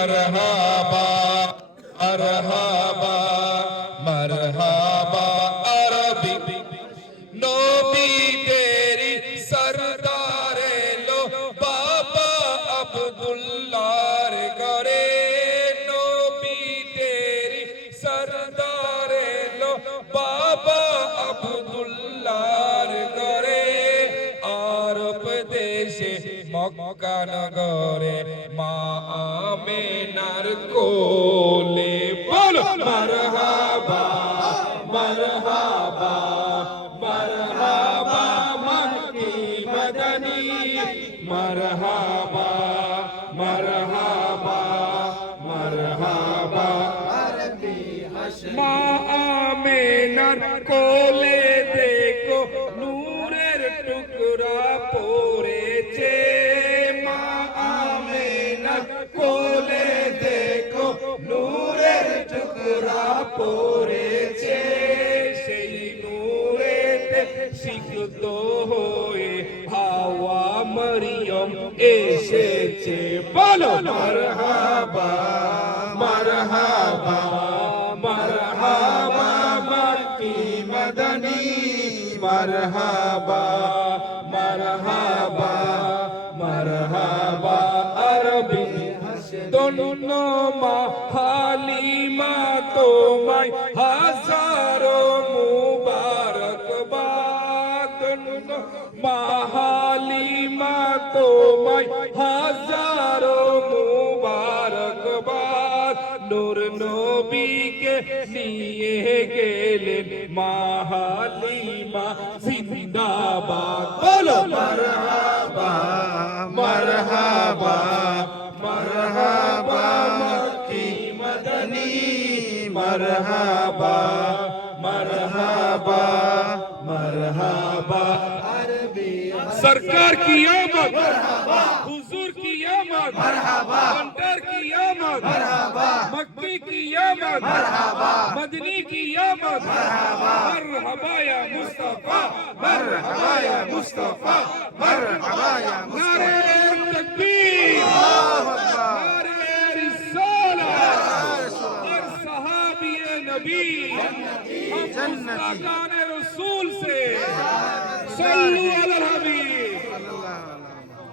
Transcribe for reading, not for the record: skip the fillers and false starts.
मरहबा मरहबा मरहबा अरबी नबी तेरी सरदारे लो बाबा अब्दुल्लाह करे नबी तेरी सरदारे लो बाबा अब्दुल्लाह करे आरब देशे मक्का नगरे मा आमेनार कोले बोलो मरहबा मरहबा मरहबा मक्की मदनी मरहबा मरहबा मरहबा मा आमेनार कोले देखो नूरेर टुकड़ा पड़ेছে मा आमेनार कोले देखो नूरेर टुकड़ा पड़ेছে সেই নূরেতে সিক্ত হয়ে হাওয়া মরিয়ম এসেছে বলো মারহাবা মারহাবা মারহাবা মক্কি মদনী মারহাবা মারহাবা মারহাবা আরবি দোনো মা হালিমা তোমায় হাজারো মুবারকবাদ দোনো মা হালিমা তোমায় হাজারো মুবারকবাদ নূর নবীকে নিয়ে গেলেন মা হালিমা জিন্দাবাদ বলো মারহাবা মারহাবা মারহাবা মক্কি মদনী মারহাবা মারহাবা মারহাবা अरबी सरकार की आमद मरहबा हुजूर की आमद मरहबा अंतर की आमद मरहबा मक्की की आमद मरहबा मदनी की आमद मरहबा मरहबा या मुस्तफा मरहबा या मुस्तफा मरहबा या मुस्तफा नारे तकबीर अल्लाहु अकबर नारे रिसालत और सहाबी नबी हम मुस्ताकान रसूल से सल्लु अलल हबीब